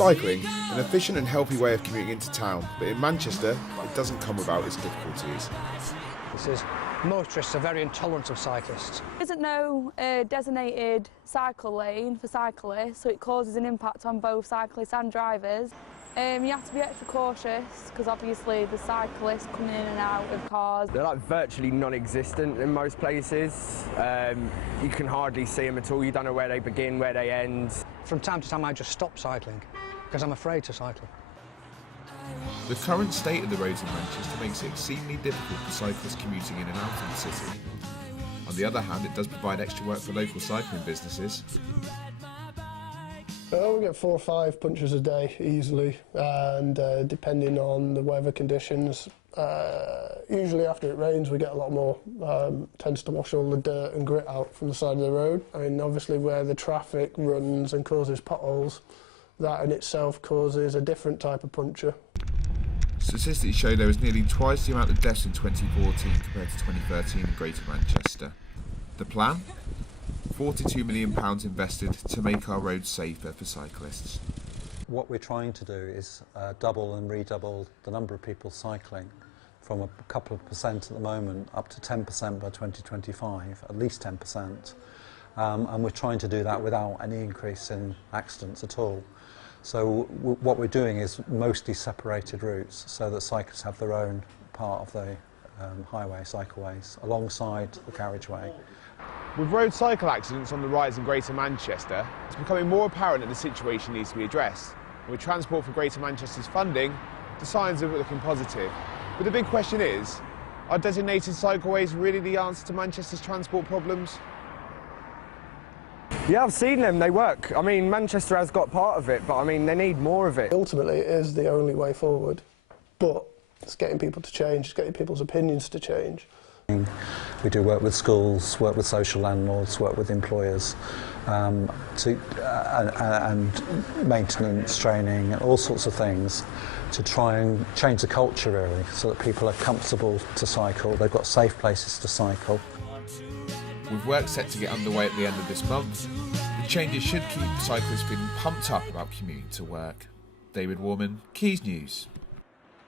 Cycling, an efficient and healthy way of commuting into town, but in Manchester, it doesn't come without its difficulties. This is motorists are very intolerant of cyclists. There isn't no designated cycle lane for cyclists, so it causes an impact on both cyclists and drivers. You have to be extra cautious because obviously the cyclists coming in and out of cars. They're like virtually non-existent in most places. You can hardly see them at all. You don't know where they begin, where they end. From time to time I just stop cycling because I'm afraid to cycle. The current state of the roads in Manchester makes it exceedingly difficult for cyclists commuting in and out of the city. On the other hand, it does provide extra work for local cycling businesses. We get 4 or 5 punches a day easily, and depending on the weather conditions, usually after it rains we get a lot more. Tends to wash all the dirt and grit out from the side of the road. I mean, obviously where the traffic runs and causes potholes, that in itself causes a different type of puncture. Statistics show there was nearly twice the amount of deaths in 2014 compared to 2013 in Greater Manchester. The plan? £42 million invested to make our roads safer for cyclists. What we're trying to do is double and redouble the number of people cycling from a couple of percent at the moment up to 10% by 2025, at least 10%. And we're trying to do that without any increase in accidents at all. So what we're doing is mostly separated routes so that cyclists have their own part of the highway, cycleways, alongside the carriageway. With road cycle accidents on the rise in Greater Manchester, it's becoming more apparent that the situation needs to be addressed. And with Transport for Greater Manchester's funding, the signs are looking positive. But the big question is, are designated cycleways really the answer to Manchester's transport problems? Yeah, I've seen them, they work. I mean, Manchester has got part of it, but I mean, they need more of it. Ultimately, it is the only way forward, but it's getting people to change, it's getting people's opinions to change. We do work with schools, work with social landlords, work with employers, and maintenance training, all sorts of things to try and change the culture really, so that people are comfortable to cycle, they've got safe places to cycle. With work set to get underway at the end of this month, the changes should keep cyclists feeling pumped up about commuting to work. David Warman, Keys News.